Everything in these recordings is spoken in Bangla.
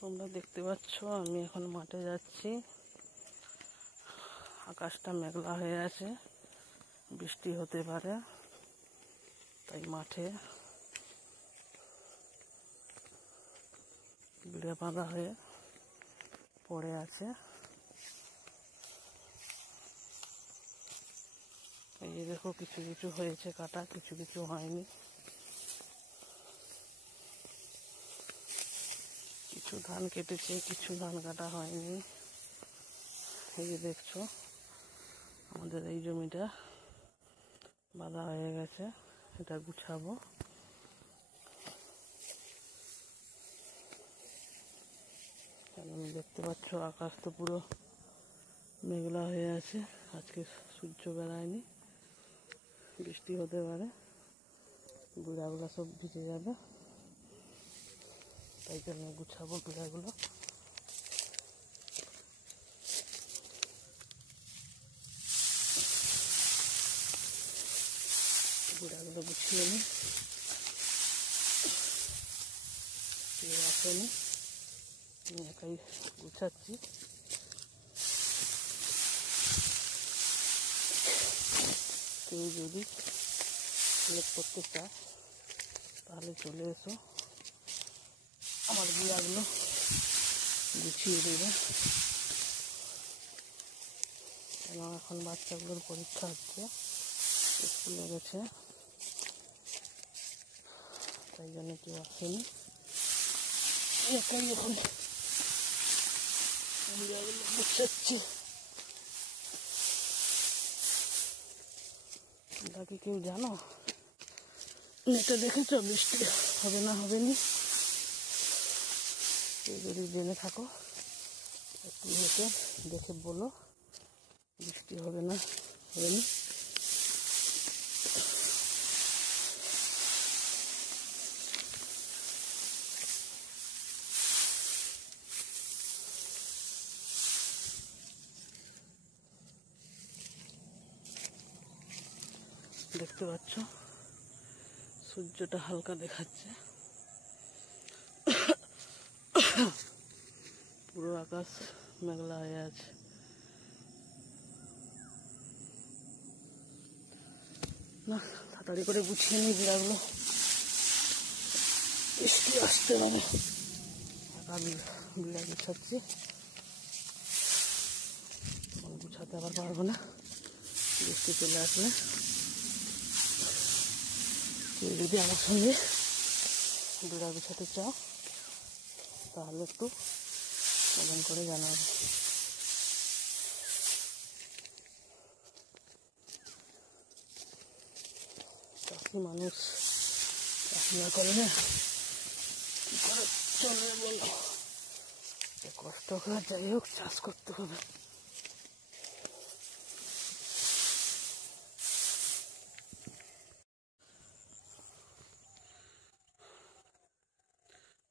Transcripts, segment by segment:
তোমরা দেখতে পাচ্ছ আমি এখন মাঠে যাচ্ছি। আকাশটা মেঘলা হয়ে আছে, বৃষ্টি হতে পারে, তাই মাঠে বিড়ে বাঁধা হয়ে পড়ে আছে। এই যে দেখো, কিছু কিছু হয়েছে কাটা, কিছু কিছু হয়নি। কিছু ধান কেটেছে, কিছু ধান কাটা হয়নি। এই যে দেখছো, আমাদের এই জমিটা বাঁধা হয়ে গেছে, এটা গুছাবো। আমি দেখতে পাচ্ছ আকাশ তো পুরো মেঘলা হয়ে আছে, আজকে সূর্য বেড়ায়নি, বৃষ্টি হতে পারে, বিড়াগুলো সব ভিজে যাবে, তাই জন্য গুছাবো বিড়াগুলো। বিড়াগুলো গুছিয়ে নি, কেউ আসেনি, আমি একাই গুছাচ্ছি। কেউ যদি হেল্প করতে চায় তাহলে চলে এসো, আমার বিড়াগুলো গুছিয়ে দেবে। এবং এখন বাচ্চাগুলোর পরীক্ষা হচ্ছে, স্কুলে গেছে, তাই জন্য কেউ আসেনি, একাই এখন বিড়াগুলো গুছাচ্ছি। তোমরা কি কেউ জানো নেটে দেখেছ বৃষ্টি হবে না হবে নি? কেউ যদি জেনে থাকো একটু নেটে দেখে বলো, বৃষ্টি হবে না হবে নি? দেখতে পাচ্ছ সূর্যটা হালকা দেখাচ্ছে, পুরো আকাশ মেঘলা হয়ে আছে। না, তাড়াতাড়ি করে গুছিয়ে নিই বিড়াগুলো, বৃষ্টি আসতে পারে। একা বিড়া গুছাচ্ছি, গুছাতে আবার পারবো না, বৃষ্টি চলে আসলে। কেউ যদি আমার সঙ্গে বিড়া গুছাতে চাও তাহলে একটু কমেন্ট করে জানাবে। চাষি মানুষ, চাষি না করলে কি করে চলবে বলো? কষ্ট করে যাই হোক চাষ করতে হবে।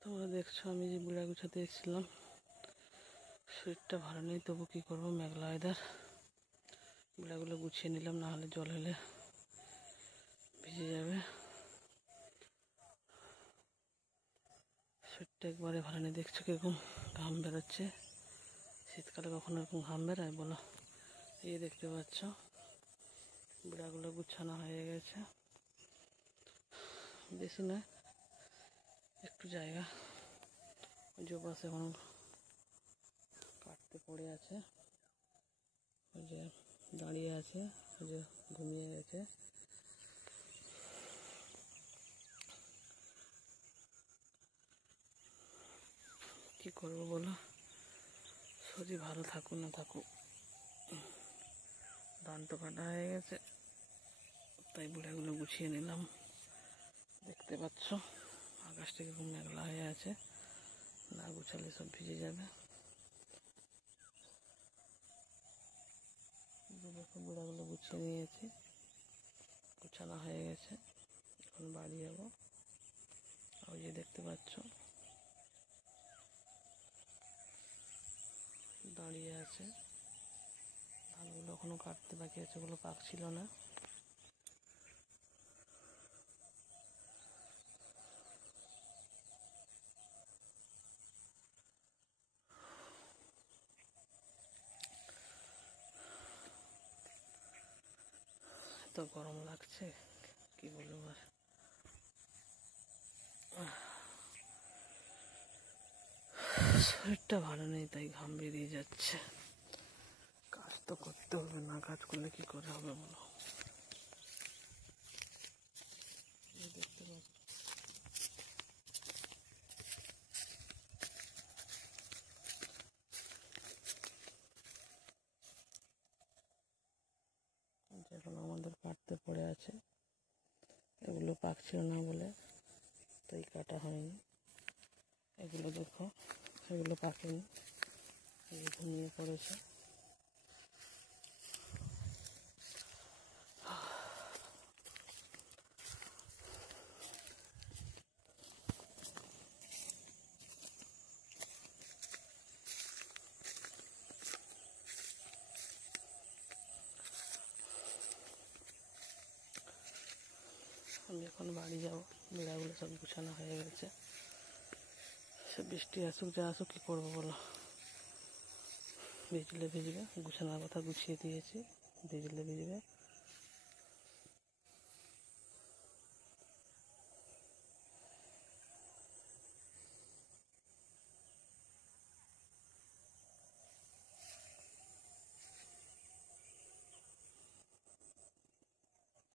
তোমরা দেখছো আমি যে বিড়া গুছাতে এসেছিলাম, শরীরটা ভালো নেই, তবু কি করবো, মেঘলা ওয়েদার। বিড়াগুলো গুছিয়ে নিলাম, না হলে জল হলে ভিজে যাবে। শরীরটা একবারে ভালো নেই, দেখছো কিরকম ঘাম বেরোচ্ছে। শীতকালে কখনো এরকম ঘাম বেরোয় বলো? এই দেখতে পাচ্ছ বিড়াগুলো গুছানো হয়ে গেছে, বেশি নয় একটু জায়গা। ওই যে বাস এখন কাটতে পড়ে আছে, ওই যে দাঁড়িয়ে আছে, ওই যে ঘুমিয়ে গেছে। কি করবো বলো, শরীর ভালো থাকুক না থাকুক, ধান তো কাটা হয়ে গেছে, তাই বুড়াগুলো গুছিয়ে নিলাম। দেখতে পাচ্ছ আকাশটা কিরকম মেঘলা হয়ে আছে, না গুছালে সব ভিজে যাবে। দেখো বুড়াগুলো গুছিয়ে নিয়েছি, গুছানো হয়ে গেছে, এখন বাড়ি যাবো। ওই যে দেখতে পাচ্ছ দাঁড়িয়ে আছে, ধানগুলো এখনো কাটতে বাকি আছে, ওগুলো পাকছিল না। গরম লাগছে, কি বলবো আর। শরীরটা ভালো নেই, তাই ঘাম বেরিয়ে যাচ্ছে। কাজ তো করতে হবে, না কাজ করলে কি করে হবে বলো। দেখতে পাচ্ছ যেগুলো আমাদের কাটতে পড়ে আছে, এগুলো পাকছিল না বলে তাই কাটা হয়নি। এগুলো দেখো, এগুলো পাকেনি, এগুলো ঘুমিয়ে পড়েছে। আমি এখন বাড়ি যাবো, বেড়াগুলো সব গুছানো হয়ে গেছে। সে বৃষ্টি আসুক যা আসুক, কী করবো বলো। ভিজলে ভিজবে, গুছানোর কথা গুছিয়ে দিয়েছি, ভিজলে ভিজবে।